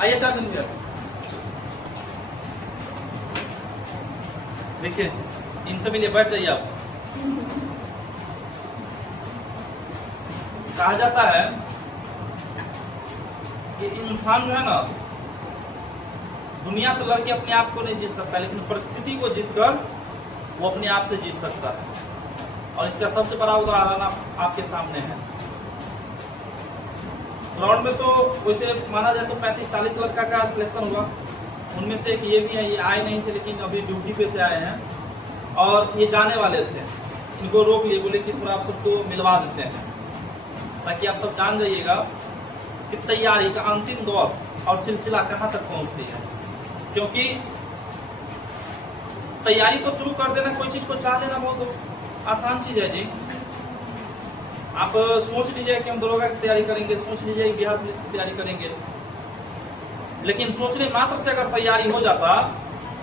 आइए टार्जन भैया, देखिए इनसे मिलिए, बैठ जाइए आप। कहा जाता है कि इंसान जो है ना, दुनिया से लड़के अपने आप को नहीं जीत सकता, लेकिन परिस्थिति को जीतकर वो अपने आप से जीत सकता है। और इसका सबसे बड़ा उदाहरण आपके सामने है। ग्राउंड में तो वैसे माना जाए तो 35-40 लड़का का सिलेक्शन हुआ, उनमें से एक ये भी है, ये आए नहीं थे लेकिन अभी ड्यूटी पे से आए हैं और ये जाने वाले थे। इनको रोक लिए, बोले कि थोड़ा आप सबको मिलवा देते हैं ताकि आप सब जान जाइएगा कि तैयारी का अंतिम दौर और सिलसिला कहाँ तक पहुँचती है। क्योंकि तैयारी तो शुरू कर देना, कोई चीज़ को चाह लेना बहुत आसान चीज़ है जी। आप सोच लीजिए कि हम दरोगा की तैयारी करेंगे, सोच लीजिए बिहार पुलिस की तैयारी करेंगे, लेकिन सोचने मात्र से अगर तैयारी हो जाता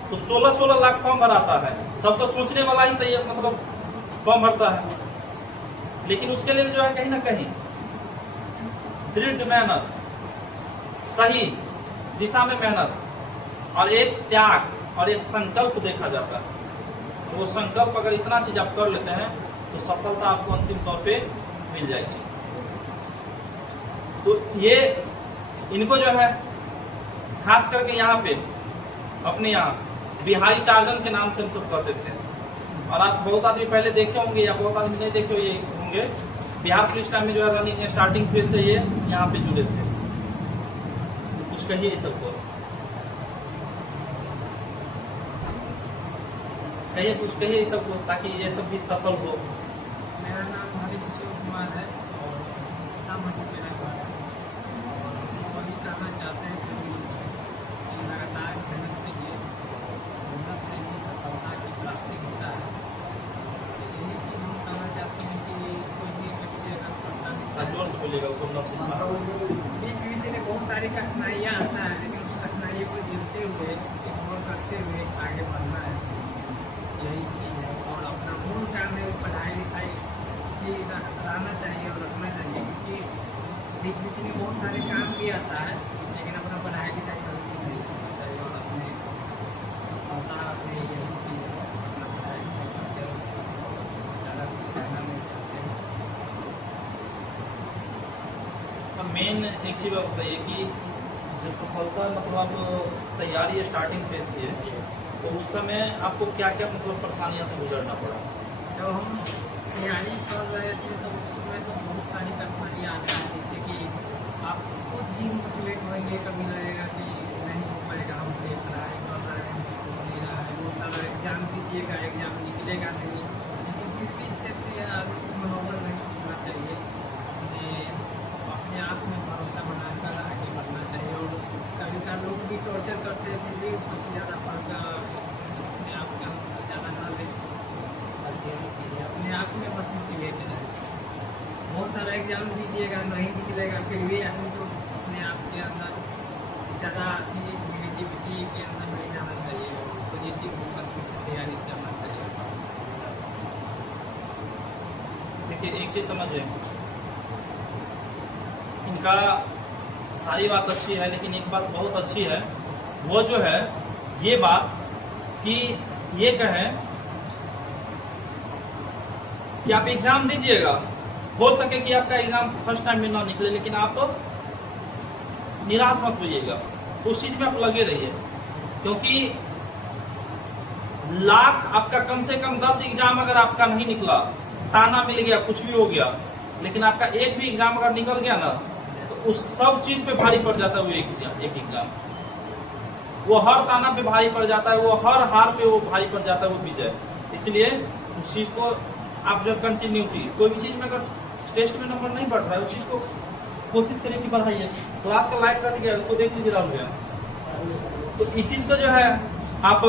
तो 16-16 लाख फॉर्म भराता है। सब तो सोचने वाला ही तैयार मतलब फॉर्म भरता है, लेकिन उसके लिए जो है कहीं ना कहीं दृढ़ मेहनत, सही दिशा में मेहनत और एक त्याग और एक संकल्प देखा जाता है। वो संकल्प अगर इतना चीज आप कर लेते हैं तो सफलता आपको अंतिम तौर पे मिल जाएगी। तो ये इनको जो है खास करके यहाँ पे अपने यहाँ बिहारी टार्जन के नाम से हम सब कहते थे। और आप बहुत आदमी पहले देखे होंगे या बहुत आदमी नहीं देखे ये होंगे, बिहार पुलिस टाइम में जो है रनिंग स्टार्टिंग फेज से ये यहाँ पे जुड़े थे। कुछ कहिए इस सबको, कहिए कुछ कहिए इस सबको ताकि ये सब भी सफल हो। मेरा नाम हरिकिशोर कुमार है और सीतामढ़ी में रहने वाला है। वही कहना चाहते हैं सभी लोग से कि लगातार मेहनत कीजिए, मेहनत से ही सफलता की प्राप्ति होता है। यही चीज़ हम कहना चाहते हैं कि कोई भी व्यक्ति अगर पढ़ता लिखता जोर से बोलिएगा, सुनना बीच बीच में बहुत सारी कठिनाइयाँ आता है, लेकिन उस कठिनाइयों को झेलते हुए इग्नोर करते हुए आगे बढ़ना है, यही चीज़ है। और अपना मूल काम है पढ़ाई लिखाई रहना चाहिए और रखना चाहिए, क्योंकि बीच बीच में बहुत सारे काम भी आता है, लेकिन अपना पढ़ाई लिखाई जल्दी नहीं करना चाहिए। और अपने सफलता में यही चीज़ है, अपना पढ़ाई लिखाई करते रहो, ज़्यादा कुछ कहना नहीं चाहते हैं। अब मेन एक चीज़ बताइए कि जो सफलता मतलब आप तैयारी स्टार्टिंग फेज की है तो उस समय आपको क्या क्या मतलब परेशानियों से गुजरना पड़ा? जब हम तैयारी कर रहे थे तो उस समय तो बहुत सारी कठिनाइयाँ आती हैं, जैसे कि आप खुद ही मोटिवेट होंगे, कभी लगेगा कि नहीं हो पाएगा हमसे, पढ़ाई कर रहे हैं हो नहीं रहा है, वो सारा एग्जाम दीजिएगा, एग्जाम निकलेगा नहीं, लेकिन फिर भी इससे आदमी को मनोबल नहीं होना चाहिए, अपने आप में भरोसा बनाकर आगे बढ़ना चाहिए। और कभी कभी लोग भी टॉर्चर करते हैं, फिर भी सबसे ज़्यादा फर्क अपने आप का ज़्यादा ना ले, बस यही चीज़ है, अपने आप में बस मोटिवेट रहे। बहुत सारा एग्जाम दीजिएगा नहीं निकलेगा, फिर भी आदमी को अपने आप के अंदर ज़्यादा नेगेटिविटी के अंदर नहीं जाना चाहिए, पॉजिटिव होकर से तैयारी करना चाहिए बस। देखिए एक चीज़ समझिए, इनका सारी बात अच्छी है, लेकिन एक बात बहुत अच्छी है, वो जो है ये बात कि ये कहें कि आप एग्जाम दीजिएगा, हो सके कि आपका एग्जाम फर्स्ट टाइम में ना निकले, लेकिन आप निराश मत होइएगा, उस चीज में आप लगे रहिए। क्योंकि लाख आपका कम से कम 10 एग्जाम अगर आपका नहीं निकला, ताना मिल गया, कुछ भी हो गया, लेकिन आपका एक भी एग्जाम अगर निकल गया ना तो उस सब चीज पे भारी पड़ जाता है। वो एक एग्जाम, वो हर ताना पे भारी पड़ जाता है, वो हर हार पे वो भारी पड़ जाता है, वो विजय। इसलिए उस चीज को आप जो कंटिन्यूटी, कोई भी चीज में अगर टेस्ट में नंबर नहीं बढ़ रहा है, उस चीज को कोशिश करिए कि बढ़ाइए। क्लास का लाइट कट गया, उसको देख लीजिए राम भैया, तो इस चीज को जो है आप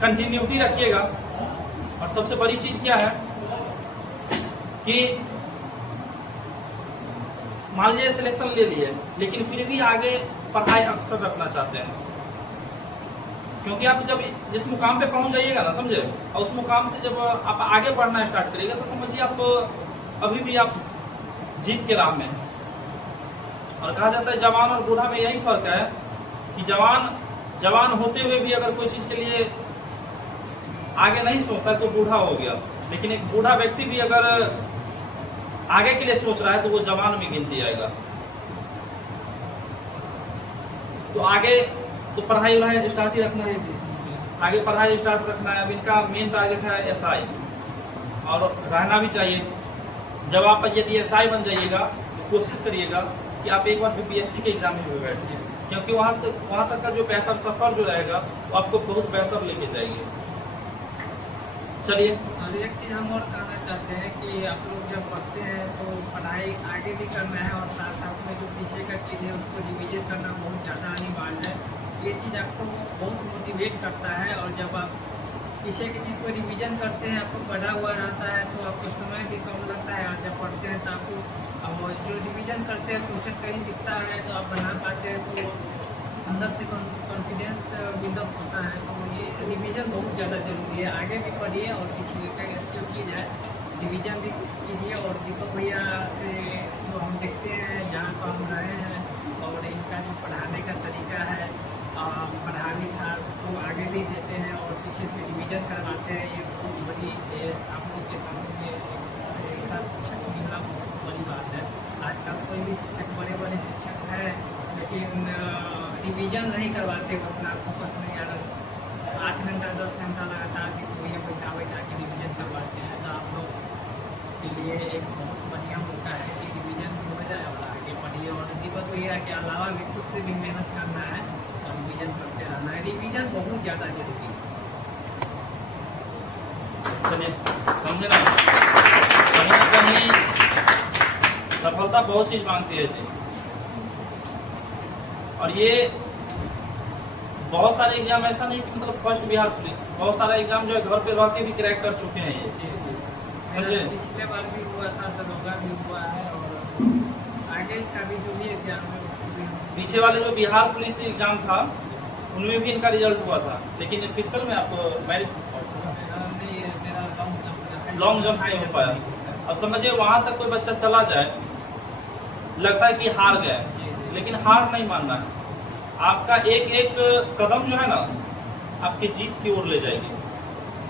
कंटिन्यूटी रखिएगा। और सबसे बड़ी चीज क्या है कि मान लीजिए सिलेक्शन ले लिए, लेकिन फिर भी आगे पढ़ाई अक्सर रखना चाहते हैं, क्योंकि आप जब जिस मुकाम पे पहुंच जाइएगा ना, समझे, और उस मुकाम से जब आप आगे बढ़ना स्टार्ट करिएगा तो समझिए आप अभी भी आप जीत के राह में हैं। और कहा जाता है जवान और बूढ़ा में यही फर्क है कि जवान होते हुए भी अगर कोई चीज़ के लिए आगे नहीं सोचता तो बूढ़ा हो गया। लेकिन एक बूढ़ा व्यक्ति भी अगर आगे के लिए सोच रहा है तो वो जवान में गिनती आएगा। तो आगे तो पढ़ाई वढ़ाई स्टार्ट ही रखना है, आगे पढ़ाई स्टार्ट रखना है। अब इनका मेन टारगेट है SI, और रहना भी चाहिए। जब आप यदि SI बन जाइएगा तो कोशिश करिएगा कि आप एक बार BPSC के एग्जाम में बैठिए, क्योंकि वहाँ तक का जो बेहतर सफ़र जो रहेगा वो आपको बहुत बेहतर लेके जाएंगे। चलिए, और एक चीज़ हम और कहना चाहते हैं कि आप लोग जब पढ़ते हैं तो पढ़ाई आगे भी करना है, और साथ साथ में जो पीछे का चीज़ है उसको रिविजन करना बहुत ज़्यादा अनिवार्य है। ये चीज़ आपको बहुत मोटिवेट करता है, और जब आप पीछे की चीज़ को रिविजन करते हैं आपको पढ़ा हुआ रहता है तो आपको समय भी कम लगता है। और जब पढ़ते हैं तो आपको जो रिविजन करते हैं क्वेश्चन कहीं दिखता है तो आप बना पाते हैं, तो अंदर से कॉन्फिडेंस बिल्डअप होता है। तो ये रिवीजन बहुत ज़्यादा ज़रूरी है। आगे भी पढ़िए और पिछले का जो चीज़ है रिवीजन भी कीजिए। और दीपक भैया से जो हम देखते हैं यहाँ पर हम रहे हैं, और इनका जो पढ़ाने का तरीका है, पढ़ा लिखा तो आगे भी देते हैं और पीछे से रिवीजन करवाते हैं। ये बहुत बड़ी आप लोग के सामने ऐसा शिक्षक मिलना बहुत बड़ी बात है। आजकल कोई भी शिक्षक बड़े बड़े शिक्षक हैं लेकिन रिवीजन नहीं करवाते, वो अपना फोकस नहीं आ रहा। 8 घंटा 10 घंटा लगातार भैया बैठा के रिवीजन करवाते हैं। तो आप लोग के लिए एक बहुत बढ़िया मौका है कि रिवीजन भी हो जाए और आगे पढ़िए। और दीपक भैया के अलावा भी खुद से भी मेहनत करना है और रिवीजन करते रहना है। रिवीजन बहुत ज़्यादा जरूरी है। चलिए, समझे ना, कहीं ना कहीं सफलता बहुत चीज़ मांगती है जी। और ये बहुत सारे एग्जाम ऐसा नहीं कि मतलब फर्स्ट बिहार पुलिस, बहुत सारे एग्जाम जो है घर पे रह के भी क्रैक कर चुके हैं ये। मेरा पिछले बार भी हुआ था, दरोगा भी हुआ है, और आगे का भी जो भी एग्जाम है उसको भी पीछे वाले जो बिहार पुलिस एग्जाम था उनमें भी इनका रिजल्ट हुआ था, लेकिन फिजिकल में आपको मेरिट लॉन्ग जंप नहीं हो पाया। अब समझिए वहाँ तक कोई बच्चा चला जाए, लगता है कि हार गया, लेकिन हार नहीं मानना है। आपका एक एक कदम जो है ना आपकी जीत की ओर ले जाएगी।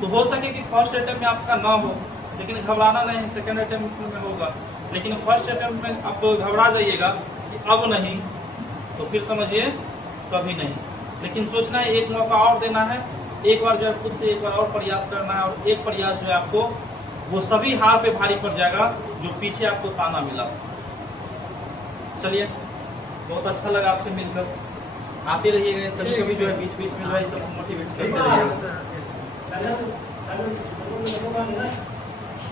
तो हो सके कि फर्स्ट अटेम्प्ट में आपका ना हो, लेकिन घबराना नहीं है, सेकंड अटेम्प्ट में होगा। लेकिन फर्स्ट अटेम्प्ट में आप घबरा जाइएगा कि अब नहीं, तो फिर समझिए कभी नहीं। लेकिन सोचना है एक मौका और देना है, एक बार जो है खुद से एक बार और प्रयास करना है। और एक प्रयास जो है आपको वो सभी हार पे भारी पड़ जाएगा जो पीछे आपको ताना मिला। चलिए, बहुत अच्छा लगा आपसे मिलकर। आते रहिएगा, कभी कभी जो है बीच बीच में जो है सब मोटिवेट करते रहिएगा।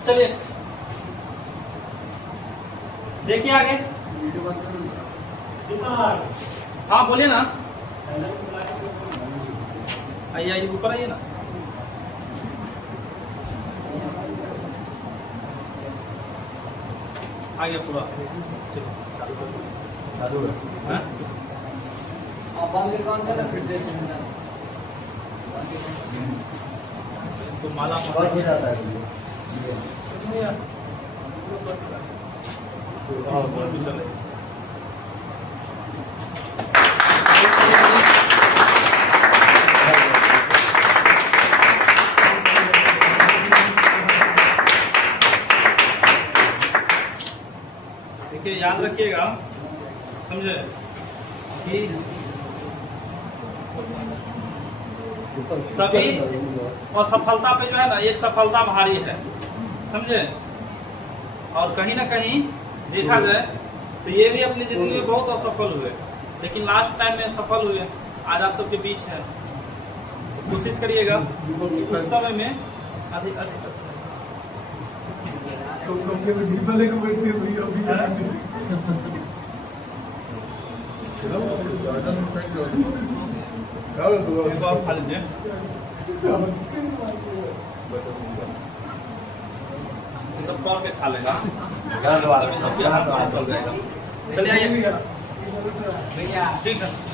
चलिए, देखिए आगे। हाँ बोलिए ना, आइए ऊपर आइए ना। आ गया पूरा। हाँ? तो माला हो जाता है। देखिए, याद रखिएगा, समझे कि सभी असफलता पे जो है ना एक सफलता भारी है, समझे। और कहीं ना कहीं देखा जाए तो ये भी अपनी जिंदगी में बहुत असफल हुए, लेकिन लास्ट टाइम में सफल हुए। आज आप सबके बीच है, तो कोशिश करिएगा उस समय में अधिक अधिक खा लीजिए। सब तौर पे खा लेगा, सबके हाथ में चल जाएगा। चलिए आइए, ठीक है।